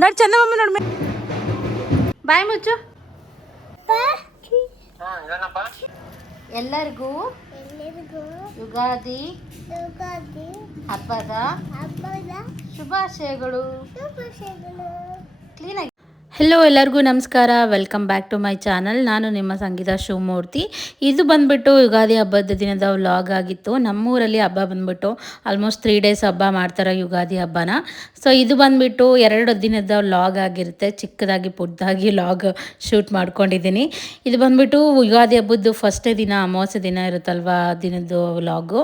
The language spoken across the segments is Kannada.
ನೋಡಿ ಚಂದಮಾಮ ನೋಡಿ ಬಾಯ್ ಮುಚ್ಚು. ಎಲ್ಲರಿಗೂ ಯುಗಾದಿ ಹಬ್ಬದ ಶುಭಾಶಯಗಳು. ಕ್ಲೀನಾಗಿ. ಹೆಲೋ ಎಲ್ಲರಿಗೂ ನಮಸ್ಕಾರ, welcome back to my channel. ನಾನು ನಿಮ್ಮ ಸಂಗೀತ ಶಿವಮೂರ್ತಿ. ಇದು ಬಂದುಬಿಟ್ಟು ಯುಗಾದಿ ಹಬ್ಬದ ದಿನದ ವ್ಲಾಗ್ ಆಗಿತ್ತು. ನಮ್ಮೂರಲ್ಲಿ ಹಬ್ಬ ಬಂದುಬಿಟ್ಟು ಆಲ್ಮೋಸ್ಟ್ 3 days ಹಬ್ಬ ಮಾಡ್ತಾರೆ ಯುಗಾದಿ ಹಬ್ಬನ. ಸೊ ಇದು ಬಂದುಬಿಟ್ಟು 2 ದಿನದ ವ್ಲಾಗ್ ಆಗಿರುತ್ತೆ. ಚಿಕ್ಕದಾಗಿ ಪುಟ್ಟದಾಗಿ ವ್ಲಾಗ್ ಶೂಟ್ ಮಾಡ್ಕೊಂಡಿದ್ದೀನಿ. ಇದು ಬಂದುಬಿಟ್ಟು ಯುಗಾದಿ ಹಬ್ಬದ್ದು ಫಸ್ಟೇ ದಿನ, ಅಮಾವಾಸ್ಯೆ ದಿನ ಇರುತ್ತಲ್ವ, ದಿನದ್ದು ವ್ಲಾಗು.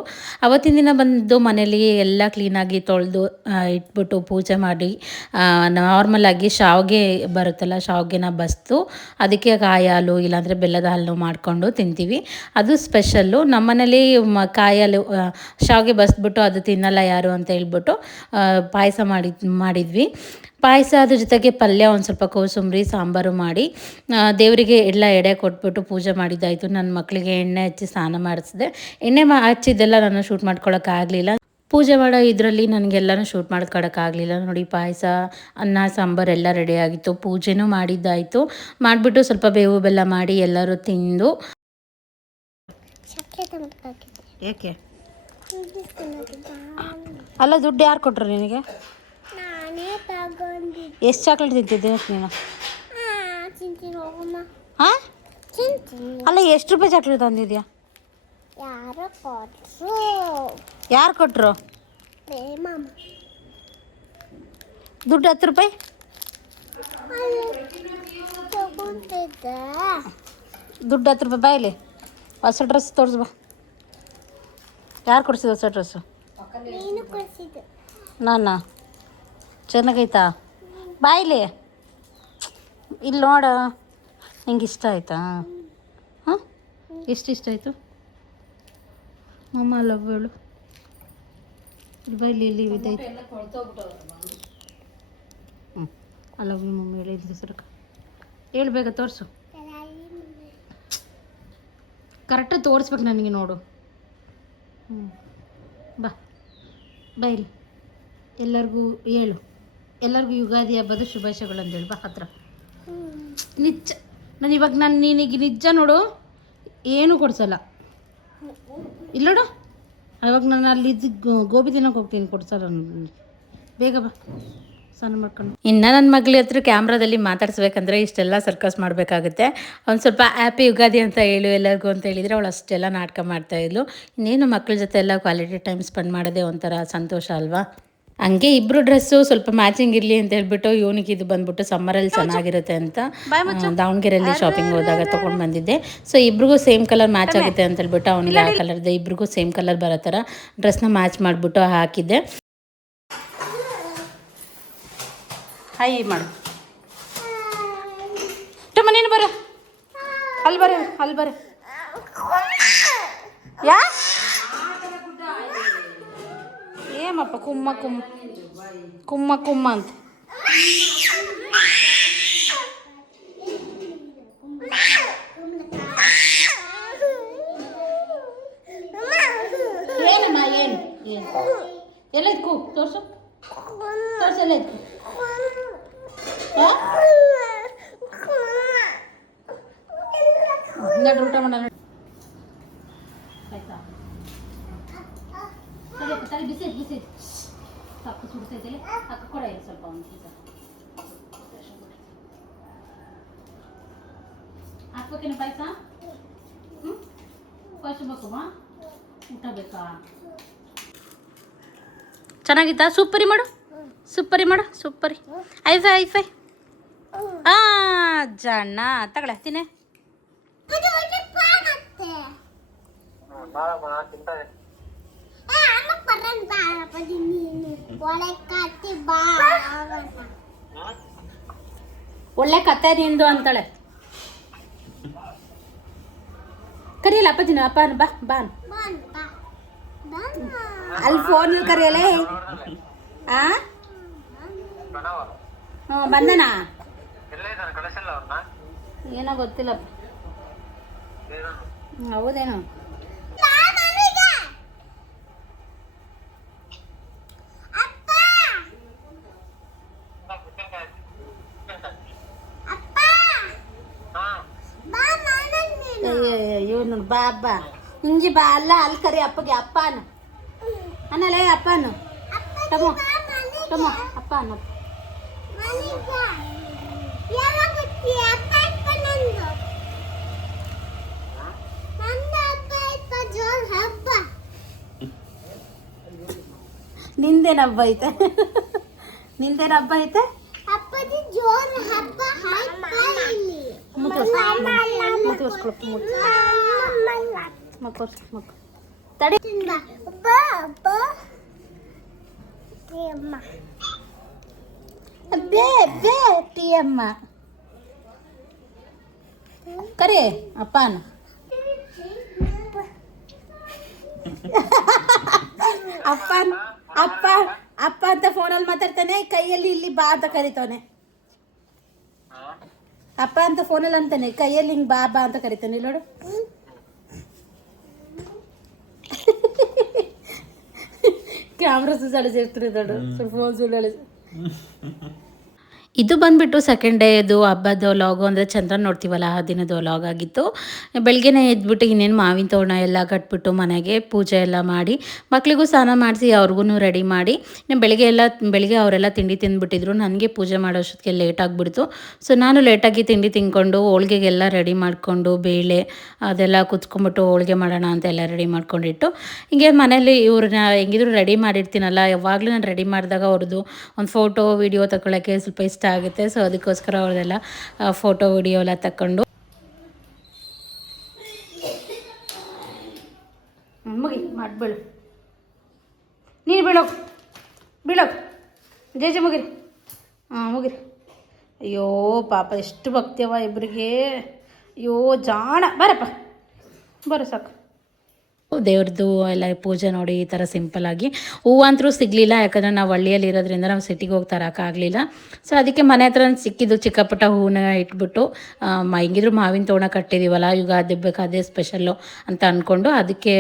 ಅವತ್ತಿನ ದಿನ ಬಂದು ಮನೇಲಿ ಎಲ್ಲ ಕ್ಲೀನಾಗಿ ತೊಳೆದು ಇಟ್ಬಿಟ್ಟು ಪೂಜೆ ಮಾಡಿ ನಾರ್ಮಲಾಗಿ ಶಾವಿಗೆ ಬರುತ್ತಲ್ಲ, ಶಾವಿಗೆನ ಬಸ್ತು ಅದಕ್ಕೆ ಕಾಯಿ ಹಾಲು ಇಲ್ಲಾಂದರೆ ಬೆಲ್ಲದ ಹಾಲು ಮಾಡಿಕೊಂಡು ತಿಂತೀವಿ. ಅದು ಸ್ಪೆಷಲ್ಲು. ನಮ್ಮನೇಲಿ ಕಾಯಿ ಹಾಲು ಶಾವಿಗೆ ಬಸ್ಬಿಟ್ಟು ಅದು ತಿನ್ನಲ್ಲ ಯಾರು ಅಂತ ಹೇಳ್ಬಿಟ್ಟು ಪಾಯಸ ಮಾಡಿದ್ವಿ. ಪಾಯಸ ಅದ್ರ ಜೊತೆಗೆ ಪಲ್ಯ, ಒಂದು ಸ್ವಲ್ಪ ಕೋಸಂಬರಿ, ಸಾಂಬಾರು ಮಾಡಿ ದೇವರಿಗೆ ಎಲ್ಲ ಎಡೆ ಕೊಟ್ಬಿಟ್ಟು ಪೂಜೆ ಮಾಡಿದ್ದಾಯಿತು. ನನ್ನ ಮಕ್ಕಳಿಗೆ ಎಣ್ಣೆ ಹಚ್ಚಿ ಸ್ನಾನ ಮಾಡಿಸಿದೆ. ಎಣ್ಣೆ ಹಚ್ಚಿದ್ದೆಲ್ಲ ನಾನು ಶೂಟ್ ಮಾಡ್ಕೊಳಕ್ಕಾಗಲಿಲ್ಲ. ಪೂಜೆ ಮಾಡೋ ಇದರಲ್ಲಿ ನನಗೆಲ್ಲನೂ ಶೂಟ್ ಮಾಡ್ಕೊಳಕ್ಕಾಗಲಿಲ್ಲ. ನೋಡಿ, ಪಾಯಸ, ಅನ್ನ, ಸಾಂಬಾರು ಎಲ್ಲ ರೆಡಿಯಾಗಿತ್ತು. ಪೂಜೆನೂ ಮಾಡಿದ್ದಾಯಿತು. ಮಾಡಿಬಿಟ್ಟು ಸ್ವಲ್ಪ ಬೇವು ಬೆಲ್ಲ ಮಾಡಿ ಎಲ್ಲರೂ ತಿಂದು. ಏಕೆ ಅಲ್ಲ, ದುಡ್ಡು ಯಾರು ಕೊಟ್ಟರು ನಿನಗೆ? ಎಷ್ಟು ಚಾಕ್ಲೇಟ್ ತಿಂತಿದ್ದೆ ನೀನು? ಹಾಂ, ಅಲ್ಲ, ಎಷ್ಟು ರೂಪಾಯಿ ಚಾಕ್ಲೇಟ್ ತಂದಿದ್ಯಾ? ಯಾರು ಕೊಟ್ಟರು? ದುಡ್ಡು 10 ರೂಪಾಯಿ ದುಡ್ಡು 10 ರೂಪಾಯಿ. ಬಾಯಲ್ಲಿ ಹೊಸ ಡ್ರೆಸ್ ತೋರಿಸ್ಬಾ. ಯಾರು ಕೊಡಿಸಿದ ಹೊಸ ಡ್ರೆಸ್ಸು? ನಾನು. ಚೆನ್ನಾಗೈತಾ? ಬಾಯಿಲಿ ಇಲ್ಲಿ ನೋಡ. ನಿಂಗೆ ಇಷ್ಟ ಆಯ್ತಾ? ಹಾಂ, ಎಷ್ಟು ಇಷ್ಟ ಆಯಿತು? ಮಮ್ಮ ಲವ್ ಹೇಳು. ಇಲ್ಲಿ ಇಲ್ಲಿ ಇದೈತೆ. ಹ್ಞೂ, ಅಲ್ಲ ಮಮ್ಮಿ ಹೇಳಿದ್ರಿ ಸರ್ಕ ಹೇಳ್ಬೇಕ. ತೋರಿಸು, ಕರೆಕ್ಟಾಗಿ ತೋರಿಸ್ಬೇಕು ನನಗೆ. ನೋಡು. ಹ್ಞೂ, ಬಾ ಇಲ್ಲಿ. ಎಲ್ಲರಿಗೂ ಹೇಳು, ಎಲ್ಲರಿಗೂ ಯುಗಾದಿ ಹಬ್ಬದ ಶುಭಾಶಯಗಳು ಅಂತೇಳಿ. ಬಾ ಹತ್ರ. ನಿಜ ನಾನು ಇವಾಗ ನೀನೀಗ ನಿಜ ನೋಡು, ಏನೂ ಕೊಡ್ಸಲ್ಲ. ಇಲ್ಲ ನೋಡು, ಅವಾಗ ನಾನು ಅಲ್ಲಿ ಗೋಬಿ ತಿನ್ನೋಕೆ ಹೋಗ್ತೀನಿ, ಕೊಡ್ಸಲ್ಲ. ಬೇಗ ಬಾ, ಸ್ನಾನ ಮಾಡ್ಕೊಂಡು. ಇನ್ನು ನನ್ನ ಮಗಳ ಹತ್ರ ಕ್ಯಾಮ್ರಾದಲ್ಲಿ ಮಾತಾಡ್ಸ್ಬೇಕಂದ್ರೆ ಇಷ್ಟೆಲ್ಲ ಸರ್ಕಸ್ ಮಾಡಬೇಕಾಗುತ್ತೆ. ಒಂದು ಸ್ವಲ್ಪ ಹ್ಯಾಪಿ ಯುಗಾದಿ ಅಂತ ಹೇಳು ಎಲ್ಲರಿಗೂ ಅಂತ ಹೇಳಿದರೆ ಅವಳು ಅಷ್ಟೆಲ್ಲ ನಾಟಕ ಮಾಡ್ತಾಯಿದ್ಲು. ಇನ್ನೇನು ಮಕ್ಕಳ ಜೊತೆ ಎಲ್ಲ ಕ್ವಾಲಿಟಿ ಟೈಮ್ ಸ್ಪೆಂಡ್ ಮಾಡೋದೇ ಒಂಥರ ಸಂತೋಷ ಅಲ್ವಾ. ಹಂಗೆ ಇಬ್ಬರು ಡ್ರೆಸ್ಸು ಸ್ವಲ್ಪ ಮ್ಯಾಚಿಂಗ್ ಇರಲಿ ಅಂತ ಹೇಳ್ಬಿಟ್ಟು ಇವನಿಗೆ ಇದು ಬಂದ್ಬಿಟ್ಟು ಸಮ್ಮರಲ್ಲಿ ಚೆನ್ನಾಗಿರುತ್ತೆ ಅಂತ ದಾವಣಗೆರೆಯಲ್ಲಿ ಶಾಪಿಂಗ್ ಹೋದಾಗ ತೊಗೊಂಡು ಬಂದಿದ್ದೆ. ಸೊ ಇಬ್ರಿಗೂ ಸೇಮ್ ಕಲರ್ ಮ್ಯಾಚ್ ಆಗುತ್ತೆ ಅಂತ ಹೇಳ್ಬಿಟ್ಟು ಅವನಿಗೆ ಆ ಕಲರ್ದೆ ಇಬ್ರಿಗೂ ಸೇಮ್ ಕಲರ್ ಬರೋ ಥರ ಡ್ರೆಸ್ನ ಮ್ಯಾಚ್ ಮಾಡಿಬಿಟ್ಟು ಹಾಕಿದ್ದೆ. ಹಾಯ್ ಮಾಡು ಟಮ್ಮ, ನೀನು ಬರ. ಅಲ್ಲಿ ಬರ. ಯಾ ಏಮಪ್ಪ ಕುಮ್ಮ ಅಂತ. ಏನಮ್ಮ ಏನು ಎಲ್ಲ ಇದ್ಕು ತೋರ್ಸು ಎಲ್ಲ ಇದ್ಕು. ನೋಡಿ ಊಟ ಮಾಡೋಣ. ಆಯ್ತಾ? ಸರಿ, ಬಿಸಿ ಸಾಕು, ಸುಡ್ತೈತೆ. ಅಕ್ಕ ಕೂಡ ಇದೆ ಸ್ವಲ್ಪ. ಒಂದು ಹಾಕ್ಬೇಕೇನು ಪಾಯಸ? ಹ್ಞೂ, ಪಾಯಸ ಬೇಕಮ್ಮ. ಊಟ ಬೇಕಾ? ಚೆನ್ನಾಗಿತ್ತಾ? ಸೂಪರಿ ಮಾಡು. ಐಫೈ. ಜಣ್ಣ ತಗೊಳ್ಳೆ ತಿನ್ನೆ. ಒಳ್ಳೆ ಕತೆ ನಿಂದು ಅಂತಾಳೆ. ಕರಿಯಲ್ಲ ಅಪ್ಪಾಜಿನ. ಅಪ್ಪ ಬಾ. ಅಲ್ಲಿ ಫೋನಲ್ಲಿ ಕರಿಯಲೇ. ಹ್ಞೂ, ಬಂದನಾ? ಏನೋ ಗೊತ್ತಿಲ್ಲ. ಹೌದೇನೋ. ಬಾ ಬಾ ಹಿಂಜಿ ಬಾ ಅಲ್ಲ ಅಲ್ಲಿ ಕರಿ ಅಪ್ಪಗೆ ಅಪ್ಪ ಅನ್ನು ಅನ್ನಲೇ ಅಪ್ಪ ಅನ್ನು ಟಮೋ ಟಮೋ ಅಪ್ಪ ಅನ್ನು ನಿಂದೇನು ಹಬ್ಬ ಐತೆ ನಿಂದೇನು ಹಬ್ಬ ಐತೆ ತಡಿ ಟೀಯಮ್ಮ ಕರೆ ಅಪ್ಪನ ಅಪ್ಪ ಅಪ್ಪ ಅಪ್ಪ ಅಂತ ಫೋನಲ್ಲಿ ಮಾತಾಡ್ತಾನೆ ಕೈಯಲ್ಲಿ ಇಲ್ಲಿ ಬಾ ಅಂತ ಕರಿತಾನೆ ಅಪ್ಪ ಅಂತ ಫೋನಲ್ಲಿ ಅಂತಾನೆ ಕೈಯಲ್ಲಿ ಹಿಂಗೆ ಬಾ ಬಾ ಅಂತ ಕರಿತಾನೆ ನೋಡು ಕ್ಯಾಮ್ರಾ ಸುಳ್ಳು ಸೇರ್ತಾರೆ ನೋಡು ಸ್ವಲ್ಪ ಫೋನ್ ಸುಳ್ಳು ಇದು ಬಂದುಬಿಟ್ಟು ಸೆಕೆಂಡ್ ಡೇದು ಹಬ್ಬದ ವ್ಲಾಗು ಅಂದರೆ ಚಂದ್ರ ನೋಡ್ತೀವಲ್ಲ ಆ ದಿನದ ವ್ಲಾಗ್ ಆಗಿತ್ತು ಬೆಳಗ್ಗೆನೇ ಎದ್ಬಿಟ್ಟು ಇನ್ನೇನು ಮಾವಿನ ತೋರಣ ಎಲ್ಲ ಕಟ್ಬಿಟ್ಟು ಮನೆಗೆ ಪೂಜೆ ಎಲ್ಲ ಮಾಡಿ ಮಕ್ಳಿಗೂ ಸ್ನಾನ ಮಾಡಿಸಿ ಅವ್ರಿಗೂ ರೆಡಿ ಮಾಡಿ ಬೆಳಗ್ಗೆ ಅವರೆಲ್ಲ ತಿಂಡಿ ತಿಂದುಬಿಟ್ಟಿದ್ರು ನನಗೆ ಪೂಜೆ ಮಾಡೋಷ್ಟೊತ್ತಿಗೆ ಲೇಟ್ ಆಗಿಬಿಡ್ತು ಸೊ ನಾನು ಲೇಟಾಗಿ ತಿಂಡಿ ತಿಂದ್ಕೊಂಡು ಹೋಳಿಗೆಗೆಲ್ಲ ರೆಡಿ ಮಾಡಿಕೊಂಡು ಬೇಳೆ ಅದೆಲ್ಲ ಕುಚ್ಕೊಂಡ್ಬಿಟ್ಟು ಹೋಳಿಗೆ ಮಾಡೋಣ ಅಂತ ಎಲ್ಲ ರೆಡಿ ಮಾಡ್ಕೊಂಡಿಟ್ಟು ಹಿಂಗೆ ಮನೇಲಿ ಇವ್ರನ್ನ ಹೆಂಗಿದ್ರು ರೆಡಿ ಮಾಡಿರ್ತೀನಲ್ಲ ಯಾವಾಗಲೂ ನಾನು ರೆಡಿ ಮಾಡಿದಾಗ ಅವ್ರದ್ದು ಒಂದು ಫೋಟೋ ವೀಡಿಯೋ ತಗೊಳ್ಳೋಕ್ಕೆ ಸ್ವಲ್ಪ ಇಷ್ಟ ಆಗುತ್ತೆ ಸೊ ಅದಕ್ಕೋಸ್ಕರ ಅವ್ರದೆಲ್ಲ ಫೋಟೋ ವಿಡಿಯೋ ಎಲ್ಲ ತಗೊಂಡು ಮುಗಿ ಮಾಡ್ಬೇಳು ನೀನು ಬೀಳೋಗು ಜೇಜೆ ಮುಗಿರಿ ಮುಗಿರಿ ಅಯ್ಯೋ ಪಾಪ ಎಷ್ಟು ಭಕ್ತಿಯವ ಇಬ್ಬರಿಗೆ ಅಯ್ಯೋ ಜಾಣ ಬರಪ್ಪ ಬರೋ ಸಾಕು ದೇವ್ರದ್ದು ಎಲ್ಲ ಪೂಜೆ ನೋಡಿ ಈ ಥರ ಸಿಂಪಲ್ಲಾಗಿ ಹೂವಂತರೂ ಸಿಗಲಿಲ್ಲ ಯಾಕಂದರೆ ನಾವು ಹಳ್ಳಿಯಲ್ಲಿ ಇರೋದ್ರಿಂದ ನಾವು ಸಿಟಿಗೆ ಹೋಗಿ ತರೋಕ್ಕಾಗಲಿಲ್ಲ ಸೊ ಅದಕ್ಕೆ ಮನೆ ಹತ್ರ ಸಿಕ್ಕಿದ್ದು ಚಿಕ್ಕ ಪುಟ್ಟ ಹೂವನ್ನ ಇಟ್ಬಿಟ್ಟು ಹೆಂಗಿದ್ರು ಮಾವಿನ ತೋರಣ ಕಟ್ಟಿದ್ದೀವಲ್ಲ ಯುಗಾದಿ ಹಬ್ಬಕ್ಕೆ ಅದೇ ಸ್ಪೆಷಲ್ಲು ಅಂತ ಅಂದ್ಕೊಂಡು ಅದಕ್ಕೆ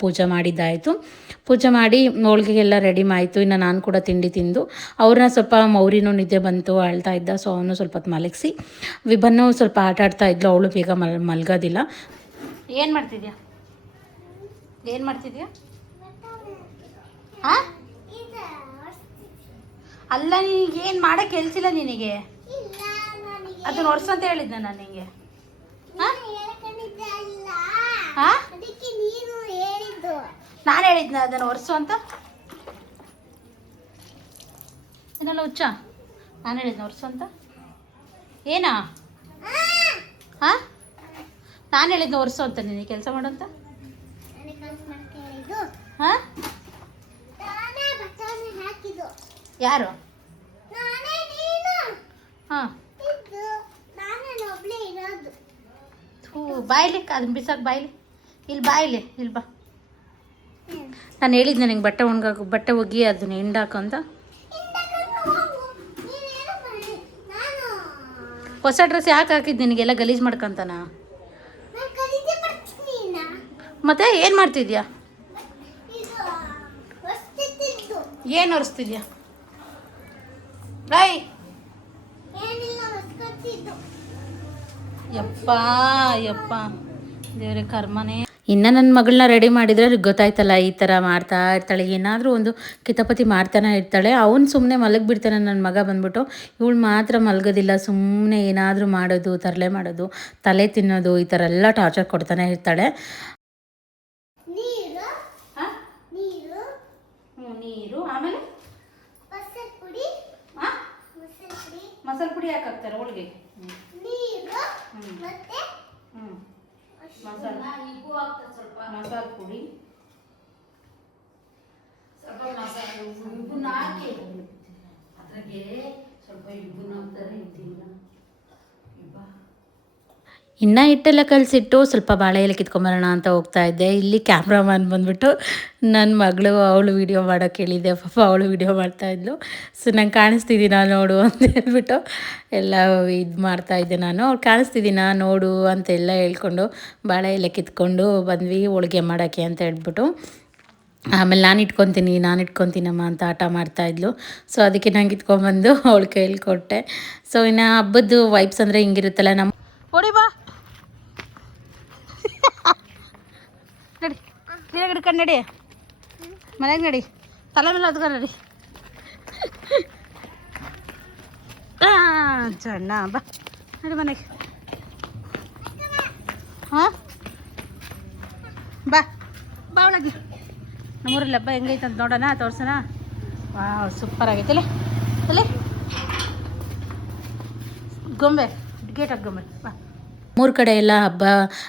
ಪೂಜೆ ಮಾಡಿದ್ದಾಯಿತು ಪೂಜೆ ಮಾಡಿ ಹೋಳಿಗೆಗೆಲ್ಲ ರೆಡಿ ಆಯಿತು ಇನ್ನು ನಾನು ಕೂಡ ತಿಂಡಿ ತಿಂದು ಅವ್ರನ್ನ ಸ್ವಲ್ಪ ಮೌರಿನೂ ನಿದ್ದೆ ಬಂತು ಅಳ್ತಾ ಇದ್ದ ಸೊ ಅವನು ಸ್ವಲ್ಪ ಹೊತ್ತು ಮಲಗಿಸಿ ವಿಭನ್ನು ಸ್ವಲ್ಪ ಆಟ ಆಡ್ತಾ ಇದ್ಲು ಅವಳು ಬೇಗ ಮಲಗೋದಿಲ್ಲ ಏನು ಮಾಡ್ತಿದ್ಯಾ ಏನು ಮಾಡ್ತಿದ್ಯಾ ಹಾಂ ಅಲ್ಲ ನಿನಗೆ ಏನು ಮಾಡೋಕ್ಕೆ ಹೇಳ್ಸಿಲ್ಲ ನಿನಗೆ ಅದನ್ನ ಹೊಡ್ಸು ಅಂತ ಹೇಳಿದ್ದೆ ನಾನು ನಿನಗೆ ಹಾಂ ನಾನು ಹೇಳಿದ್ನ ಅದನ್ನು ಹೊಡ್ಸು ಅಂತ ಏನಲ್ಲ ಹುಚ್ಚ ನಾನು ಹೇಳಿದ್ನ ಹೊಡ್ಸು ಅಂತ ಏನಾ ಹಾಂ ನಾನು ಹೇಳಿದ್ನ ಹೊಡ್ಸು ಅಂತ ನಿನಗೆ ಕೆಲಸ ಮಾಡೋಂತ ಹಾಂ ಯಾರು ಹಾಂ ಬಾಯ್ಲಿ ಅದನ್ನ ಬಿಸಾಕ ಬಾಯ್ಲಿ ಇಲ್ಲಿ ಬಾಯ್ಲಿ ಇಲ್ಲಿ ಬಾ ನಾನು ಹೇಳಿದ್ದೆ ನಿಂಗೆ ಬಟ್ಟೆ ಒಗಿ ಅದನ್ನ ಹಿಂಡಾಕು ಅಂತ ಹೊಸ ಡ್ರೆಸ್ ಯಾಕೆ ಹಾಕಿದ್ದು ನಿನಗೆಲ್ಲ ಗಲೀಜು ಮಾಡ್ಕೊಂತಾನ ಮತ್ತೆ ಏನು ಮಾಡ್ತಿದ್ಯಾ ಏನು ಒರೆಸ್ತಿದ್ಯಾ ಬಾಯ್ ಯಪ್ಪ ಯಪ್ಪ ದೇವ್ರೆ ಕರ್ಮನೇ ಇನ್ನು ನನ್ನ ಮಗಳನ್ನ ರೆಡಿ ಮಾಡಿದರೆ ಗೊತ್ತಾಯ್ತಲ್ಲ ಈ ಥರ ಮಾಡ್ತಾ ಇರ್ತಾಳೆ ಏನಾದರೂ ಒಂದು ಕಿತಾಪತಿ ಮಾಡ್ತಾನೆ ಇರ್ತಾಳೆ ಅವ್ನು ಸುಮ್ಮನೆ ಮಲಗಿಬಿಡ್ತಾನೆ ನನ್ನ ಮಗ ಬಂದ್ಬಿಟ್ಟು ಇವಳು ಮಾತ್ರ ಮಲಗೋದಿಲ್ಲ ಸುಮ್ಮನೆ ಏನಾದರೂ ಮಾಡೋದು ತರಲೆ ಮಾಡೋದು ತಲೆ ತಿನ್ನೋದು ಈ ಥರ ಎಲ್ಲ ಟಾರ್ಚರ್ ಕೊಡ್ತಾನೆ ಇರ್ತಾಳೆ ನೀರು ಆಮೇಲೆ ಮಸಾಲೆ ಪುಡಿ ಯಾಕೆ ಹಾಕ್ತಾರೆ ಹೋಳಿಗೆ ಮಸಾಲೆ ಪುಡಿ ಹಾಕಿ ಅದ್ರಾಗೆ ಸ್ವಲ್ಪ ಇಬ್ಬನ ಹಾಕ್ತಾರೆ ಇದ್ದಿಲ್ಲ ಇನ್ನು ಹಿಟ್ಟೆಲ್ಲ ಕಲಸಿಟ್ಟು ಸ್ವಲ್ಪ ಬಾಳೆ ಎಲೆ ಕಿತ್ಕೊಂಬರೋಣ ಅಂತ ಹೋಗ್ತಾ ಇದ್ದೆ ಇಲ್ಲಿ ಕ್ಯಾಮ್ರಾಮನ್ ಬಂದ್ಬಿಟ್ಟು ನನ್ನ ಮಗಳು ಅವಳು ವೀಡಿಯೋ ಮಾಡೋಕ್ಕೆ ಹೇಳಿದ್ದೆ ಪಾಪ ಅವಳು ವೀಡಿಯೋ ಮಾಡ್ತಾಯಿದ್ಲು ಸೊ ನಂಗೆ ಕಾಣಿಸ್ತಿದ್ದೀನಾ ನೋಡು ಅಂತ ಹೇಳ್ಬಿಟ್ಟು ಎಲ್ಲ ಇದು ಮಾಡ್ತಾಯಿದ್ದೆ ನಾನು ಅವ್ಳು ಕಾಣಿಸ್ತಿದ್ದೀನಾ ನೋಡು ಅಂತೆಲ್ಲ ಹೇಳ್ಕೊಂಡು ಬಾಳೆ ಎಲೆ ಕಿತ್ಕೊಂಡು ಬಂದ್ವಿ ಹೋಳಿಗೆ ಮಾಡೋಕ್ಕೆ ಅಂತ ಹೇಳ್ಬಿಟ್ಟು ಆಮೇಲೆ ನಾನು ಇಟ್ಕೊತೀನಮ್ಮ ಅಂತ ಆಟ ಮಾಡ್ತಾಯಿದ್ಲು ಸೊ ಅದಕ್ಕೆ ನಂಗೆ ಇಟ್ಕೊಂಬಂದು ಅವಳ ಕೈಯಲ್ಲಿ ಕೊಟ್ಟೆ ಸೊ ಇನ್ನು ಹಬ್ಬದ್ದು ವೈಬ್ಸ್ ಅಂದರೆ ಹಿಂಗಿರುತ್ತಲ್ಲ ನಮ್ಮ ಹೊಡಿ ಬಾ ಕ್ಲೀನಾಗಿ ಹಿಡ್ಕೊಂಡು ನಡಿ, ಮನೆಗೆ ನಡಿ, ತಲೆ ಮೇಲೆ ಹತ್ಕೊಂಡು ನಡಿ. ಚಣ್ಣ ಬಾ ನಡಿ ಮನೆಗೆ. ಹಾಂ ಬಾ ಬಾ ಒಳಗೆ. ನಮ್ಮೂರಲ್ಲಿ ಹಬ್ಬ ಹೆಂಗೈತೆ ಅಂತ ನೋಡೋಣ, ತೋರ್ಸೋಣ. ವಾವ್ ಸೂಪರ್ ಆಗೈತೆ. ಅಲ್ಲೇ ಗೊಂಬೆ ಗೇಟ್ ಹಾಕಿ ಗೊಂಬೆ ಬಾ. ಮೂರು ಕಡೆ ಎಲ್ಲ ಹಬ್ಬ,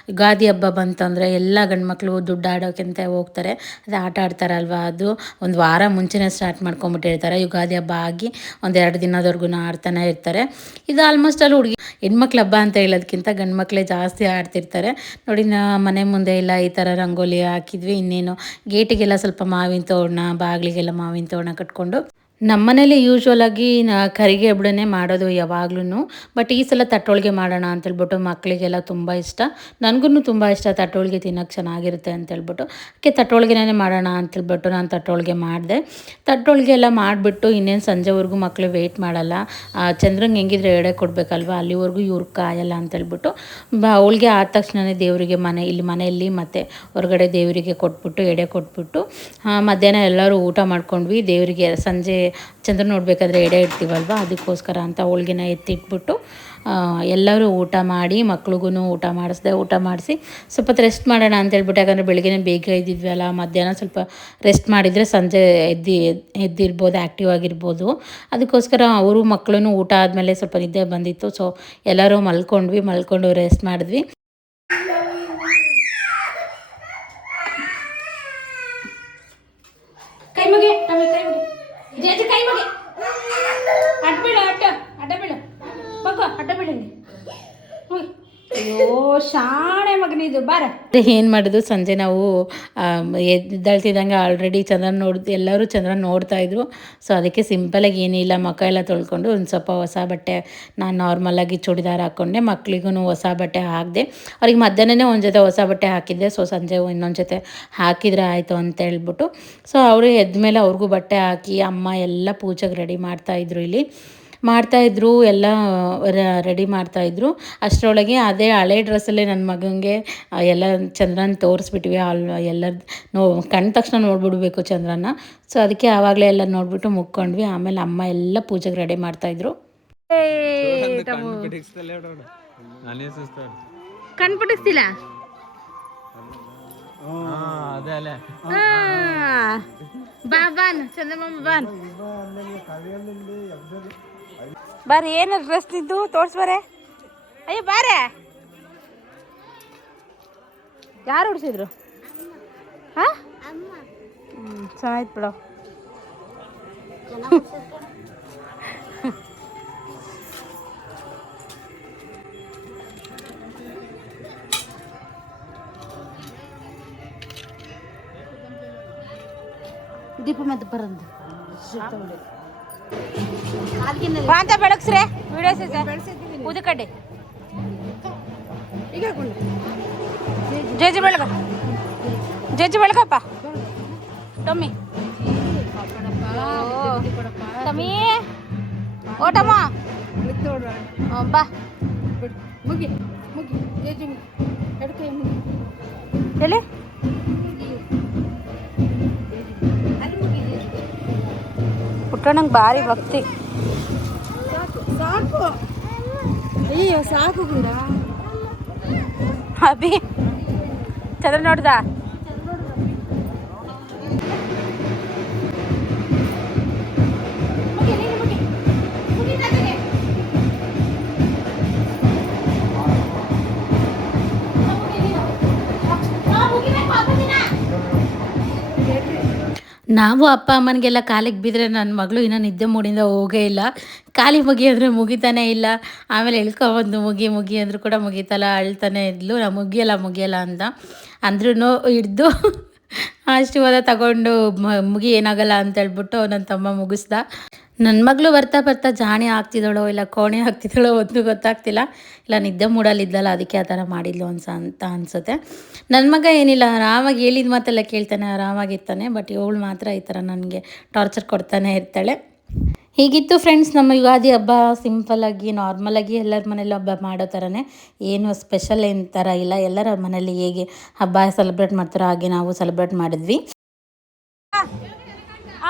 ಯುಗಾದಿ ಹಬ್ಬ ಬಂತಂದರೆ ಎಲ್ಲ ಗಂಡ್ಮಕ್ಳು ದುಡ್ಡು ಆಡೋಕ್ಕಿಂತ ಹೋಗ್ತಾರೆ. ಅದು ಆಟ ಆಡ್ತಾರಲ್ವ, ಅದು ಒಂದು ವಾರ ಮುಂಚೆನೇ ಸ್ಟಾರ್ಟ್ ಮಾಡ್ಕೊಂಬಿಟ್ಟಿರ್ತಾರೆ. ಯುಗಾದಿ ಹಬ್ಬ ಆಗಿ ಒಂದೆರಡು ದಿನದವರೆಗೂ ಆಡ್ತಾನೆ ಇರ್ತಾರೆ. ಇದು ಆಲ್ಮೋಸ್ಟ್ ಅಲ್ಲಿ ಹೆಣ್ಮಕ್ಳು ಹಬ್ಬ ಅಂತ ಹೇಳೋದಕ್ಕಿಂತ ಗಂಡು ಮಕ್ಕಳೇ ಜಾಸ್ತಿ ಆಡ್ತಿರ್ತಾರೆ ನೋಡಿ. ಮನೆ ಮುಂದೆ ಎಲ್ಲ ಈ ಥರ ರಂಗೋಲಿ ಹಾಕಿದ್ವಿ. ಇನ್ನೇನು ಗೇಟಿಗೆಲ್ಲ ಸ್ವಲ್ಪ ಮಾವಿನ ತೋರಣ, ಬಾಗಿಲಿಗೆಲ್ಲ ಮಾವಿನ ತೋರಣ ಕಟ್ಕೊಂಡು, ನಮ್ಮನೇಲಿ ಯೂಶ್ವಲಾಗಿ ಕರಿಗೆ ಹಬ್ಬನೇ ಮಾಡೋದು ಯಾವಾಗ್ಲೂ. ಬಟ್ ಈ ಸಲ ತಟ್ಟೋಳಿಗೆ ಮಾಡೋಣ ಅಂತೇಳ್ಬಿಟ್ಟು ಮಕ್ಕಳಿಗೆಲ್ಲ ತುಂಬ ಇಷ್ಟ, ನನಗೂ ತುಂಬ ಇಷ್ಟ. ತಟ್ಟೋಳಿಗೆ ತಿನ್ನೋಕ್ಕೆ ಚೆನ್ನಾಗಿರುತ್ತೆ ಅಂತೇಳ್ಬಿಟ್ಟು ಅದಕ್ಕೆ ತಟ್ಟೋಳಿಗೆನೇ ಮಾಡೋಣ ಅಂತೇಳ್ಬಿಟ್ಟು ನಾನು ತಟ್ಟೋಳಿಗೆ ಮಾಡಿದೆ. ತಟ್ಟೋಳಿಗೆ ಎಲ್ಲ ಮಾಡಿಬಿಟ್ಟು ಇನ್ನೇನು ಸಂಜೆವರೆಗೂ ಮಕ್ಕಳು ವೆಯ್ಟ್ ಮಾಡಲ್ಲ. ಚಂದ್ರಂಗೆ ಹೆಂಗಿದ್ರೆ ಎಡೆ ಕೊಡಬೇಕಲ್ವ, ಅಲ್ಲಿವರೆಗೂ ಇವ್ರು ಕಾಯಲ್ಲ ಅಂತೇಳ್ಬಿಟ್ಟು ಅವಳಿಗೆ ಆದ ತಕ್ಷಣವೇ ದೇವರಿಗೆ ಇಲ್ಲಿ ಮನೆಯಲ್ಲಿ ಮತ್ತು ಹೊರಗಡೆ ದೇವರಿಗೆ ಕೊಟ್ಬಿಟ್ಟು ಎಡೆ ಕೊಟ್ಬಿಟ್ಟು ಮಧ್ಯಾಹ್ನ ಎಲ್ಲರೂ ಊಟ ಮಾಡ್ಕೊಂಡ್ವಿ. ದೇವರಿಗೆ ಸಂಜೆ ಚಂದ್ರ ನೋಡಬೇಕಾದ್ರೆ ಎಡೆ ಇಡ್ತೀವಲ್ವ, ಅದಕ್ಕೋಸ್ಕರ ಅಂತ ಹೋಳ್ಗೆನ ಎತ್ತಿಟ್ಬಿಟ್ಟು ಎಲ್ಲರೂ ಊಟ ಮಾಡಿ, ಮಕ್ಳಿಗೂ ಊಟ ಮಾಡಿಸ್ದೆ. ಊಟ ಮಾಡಿಸಿ ಸ್ವಲ್ಪ ಹೊತ್ತು ರೆಸ್ಟ್ ಮಾಡೋಣ ಅಂತೇಳ್ಬಿಟ್ಟು, ಯಾಕಂದರೆ ಬೆಳಗ್ಗೆ ಬೇಗ ಇದ್ದಿದ್ವಿ ಅಲ್ಲ, ಮಧ್ಯಾಹ್ನ ಸ್ವಲ್ಪ ರೆಸ್ಟ್ ಮಾಡಿದರೆ ಸಂಜೆ ಎದ್ದಿರ್ಬೋದು, ಆ್ಯಕ್ಟಿವ್ ಆಗಿರ್ಬೋದು. ಅದಕ್ಕೋಸ್ಕರ ಅವರು ಮಕ್ಕಳು ಊಟ ಆದಮೇಲೆ ಸ್ವಲ್ಪ ನಿದ್ದೆ ಬಂದಿತ್ತು. ಸೊ ಎಲ್ಲರೂ ಮಲ್ಕೊಂಡು ರೆಸ್ಟ್ ಮಾಡಿದ್ವಿ. ಕೈ ಮುಗಿ ಜೇಜಿ, ಕೈ ಮುಗಿ, ಅಡ್ಬೇಡ, ಅಡ್ಡ ಬೀಳು, ಮಗು ಅಡ್ಡ ಬೀಳಂಗೆ. ಅಯ್ಯೋ ಶಾಣೆ ಮಗನಿದು ಬಾರ. ಏನು ಮಾಡೋದು, ಸಂಜೆ ನಾವು ಎದ್ದಳ್ತಿದ್ದಂಗೆ ಆಲ್ರೆಡಿ ಎಲ್ಲರೂ ಚಂದ್ರನ ನೋಡ್ತಾಯಿದ್ರು. ಸೊ ಅದಕ್ಕೆ ಸಿಂಪಲಾಗಿ ಏನಿಲ್ಲ, ಮುಖ ಎಲ್ಲ ತೊಳ್ಕೊಂಡು ಒಂದು ಸ್ವಲ್ಪ ಹೊಸ ಬಟ್ಟೆ, ನಾನು ನಾರ್ಮಲಾಗಿ ಚೂಡಿದಾರ ಹಾಕ್ಕೊಂಡೆ. ಮಕ್ಳಿಗೂ ಹೊಸ ಬಟ್ಟೆ ಹಾಕಿದೆ. ಅವ್ರಿಗೆ ಮಧ್ಯಾಹ್ನನೇ ಒಂದು ಜೊತೆ ಹೊಸ ಬಟ್ಟೆ ಹಾಕಿದ್ದೆ. ಸೊ ಸಂಜೆ ಇನ್ನೊಂದು ಜೊತೆ ಹಾಕಿದರೆ ಆಯಿತು ಅಂತ ಹೇಳ್ಬಿಟ್ಟು, ಸೊ ಅವರು ಎದ್ಮೇಲೆ ಅವ್ರಿಗೂ ಬಟ್ಟೆ ಹಾಕಿ ಅಮ್ಮ ಎಲ್ಲ ಪೂಜೆಗೆ ರೆಡಿ ಮಾಡ್ತಾಯಿದ್ರು. ಮಾಡ್ತಾಯಿದ್ರು ಎಲ್ಲ ರೆಡಿ ಮಾಡ್ತಾಯಿದ್ರು. ಅಷ್ಟರೊಳಗೆ ಅದೇ ಹಳೆ ಡ್ರೆಸ್ಸಲ್ಲೇ ನನ್ನ ಮಗನಿಗೆ ಎಲ್ಲ ಚಂದ್ರನ ತೋರಿಸ್ಬಿಟ್ವಿ. ಎಲ್ಲ ಕಂಡ ತಕ್ಷಣ ನೋಡ್ಬಿಡ್ಬೇಕು ಚಂದ್ರನ. ಸೊ ಅದಕ್ಕೆ ಆವಾಗಲೇ ಎಲ್ಲ ನೋಡಿಬಿಟ್ಟು ಮುಕ್ಕೊಂಡ್ವಿ. ಆಮೇಲೆ ಅಮ್ಮ ಎಲ್ಲ ಪೂಜೆಗೆ ರೆಡಿ ಮಾಡ್ತಾಯಿದ್ರು. ಕಣ್ಪಿಡಿಸ್ತಿಲ್ಲ ಬಾನ್ ಚಂದಮ್ಮ ಬಾನ್ ಬಾರಿ. ಏನು ಡ್ರೆಸ್ ನಿಂತು ತೋರ್ಸ್ಬಾರೆ. ಅಯ್ಯೋ ಬಾರೆ. ಯಾರು ಉಡ್ಸಿದ್ರು? ಹಾಂ ಚೆನ್ನಾಯ್ತು ಬಿಡು. ದೀಪ ಮತ್ತೆ ಬರಂದು ಅಂತ ಬೆಳಗ್ಸ್ರೆ ವಿಡಿಯೋಸ್ ಉದು ಕಡ್ಡೆ ಜಜ್ಜಿ ಬೆಳಗಪ್ಪ ಟಮ್ಮಿ ಟಮ್ಮಿ ಓಟಮ್ಮ ಬಾ ಮುಗಿ ಎಲ್ಲಿ ಪುಟ್ಟಣ್ಣಂಗೆ ಭಾರಿ ಭಕ್ತಿ. ಸಾಕು ಅಯ್ಯೋ ಸಾಕು ಗುಂಡ. ಅಭಿ ಚಂದ್ರ ನೋಡ್ದ? ನಾವು ಅಪ್ಪ ಅಮ್ಮನಿಗೆಲ್ಲ ಕಾಲಿಗೆ ಬಿದ್ದರೆ ನನ್ನ ಮಗಳು ಇನ್ನೂ ನಿದ್ದೆ ಮೂಡಿಂದ ಹೋಗೇ ಇಲ್ಲ. ಕಾಲಿಗೆ ಮುಗಿ ಅಂದರೆ ಮುಗಿತಾನೇ ಇಲ್ಲ. ಆಮೇಲೆ ಎಳ್ಕೊಬಂದು ಮುಗಿ ಅಂದರೂ ಕೂಡ ಮುಗಿತಲ್ಲ, ಅಳ್ತಾನೆ ಇದ್ಲು. ನಾ ಮುಗಿಯಲ್ಲ ಅಂತ ಅಂದ್ರೂ ಹಿಡ್ದು ಆಶೀರ್ವಾದ ತಗೊಂಡು ಮುಗಿ ಏನಾಗಲ್ಲ ಅಂತ ಹೇಳ್ಬಿಟ್ಟು ನನ್ನ ತಮ್ಮ ಮುಗಿಸ್ದ. ನನ್ನ ಮಗಳು ಬರ್ತಾ ಜಾಣಿ ಆಗ್ತಿದ್ದಾಳೋ ಇಲ್ಲ ಕೋಣೆ ಆಗ್ತಿದ್ದಾಳೋ ಒಂದು ಗೊತ್ತಾಗ್ತಿಲ್ಲ. ಇಲ್ಲ ನಿದ್ದೆ ಮೂಡಲ್ಲಿದ್ದಲ್ಲ, ಅದಕ್ಕೆ ಆ ಥರ ಮಾಡಿದ್ಲು ಅಂತ ಅನಿಸುತ್ತೆ. ನನ್ನ ಮಗ ಏನಿಲ್ಲ, ಆರಾಮಾಗಿ ಹೇಳಿದ ಮಾತೆಲ್ಲ ಕೇಳ್ತಾನೆ, ಆರಾಮಾಗಿರ್ತಾನೆ. ಬಟ್ ಇವಳು ಮಾತ್ರ ಈ ಥರ ನನಗೆ ಟಾರ್ಚರ್ ಕೊಡ್ತಾನೆ ಇರ್ತಾಳೆ. ಹೀಗಿತ್ತು ಫ್ರೆಂಡ್ಸ್ ನಮ್ಮ ಯುಗಾದಿ ಹಬ್ಬ. ಸಿಂಪಲ್ಲಾಗಿ ನಾರ್ಮಲಾಗಿ ಎಲ್ಲರ ಮನೇಲಿ ಹಬ್ಬ ಮಾಡೋ ಥರನೇ, ಏನು ಸ್ಪೆಷಲ್ ಏನು ಥರ ಇಲ್ಲ. ಎಲ್ಲರ ಮನೇಲಿ ಹೇಗೆ ಹಬ್ಬ ಸೆಲೆಬ್ರೇಟ್ ಮಾಡ್ತಾರೋ ಹಾಗೆ ನಾವು ಸೆಲೆಬ್ರೇಟ್ ಮಾಡಿದ್ವಿ.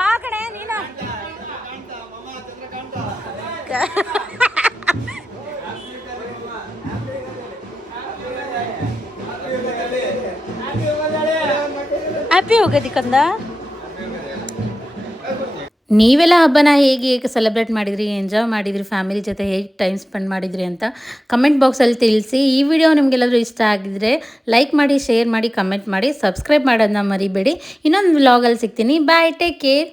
ಆ ಕಡೆ ನೀನು ಹ್ಯಾಪಿ ಹೋಗೋದಿ ಕಂದ. ನೀವೆಲ್ಲ ಹಬ್ಬನ ಹೇಗೆ ಸೆಲೆಬ್ರೇಟ್ ಮಾಡಿದ್ರಿ, ಎಂಜಾಯ್ ಮಾಡಿದ್ರಿ, ಫ್ಯಾಮಿಲಿ ಜೊತೆ ಹೇಗೆ ಟೈಮ್ ಸ್ಪೆಂಡ್ ಮಾಡಿದ್ರಿ ಅಂತ ಕಮೆಂಟ್ ಬಾಕ್ಸಲ್ಲಿ ತಿಳಿಸಿ. ಈ ವಿಡಿಯೋ ನಿಮಗೆಲ್ಲರೂ ಇಷ್ಟ ಆಗಿದ್ರೆ ಲೈಕ್ ಮಾಡಿ, ಶೇರ್ ಮಾಡಿ, ಕಮೆಂಟ್ ಮಾಡಿ, ಸಬ್ಸ್ಕ್ರೈಬ್ ಮಾಡೋದನ್ನ ಮರಿಬೇಡಿ. ಇನ್ನೊಂದು ವ್ಲಾಗಲ್ಲಿ ಸಿಗ್ತೀನಿ. ಬಾಯ್, ಟೇಕ್ ಕೇರ್.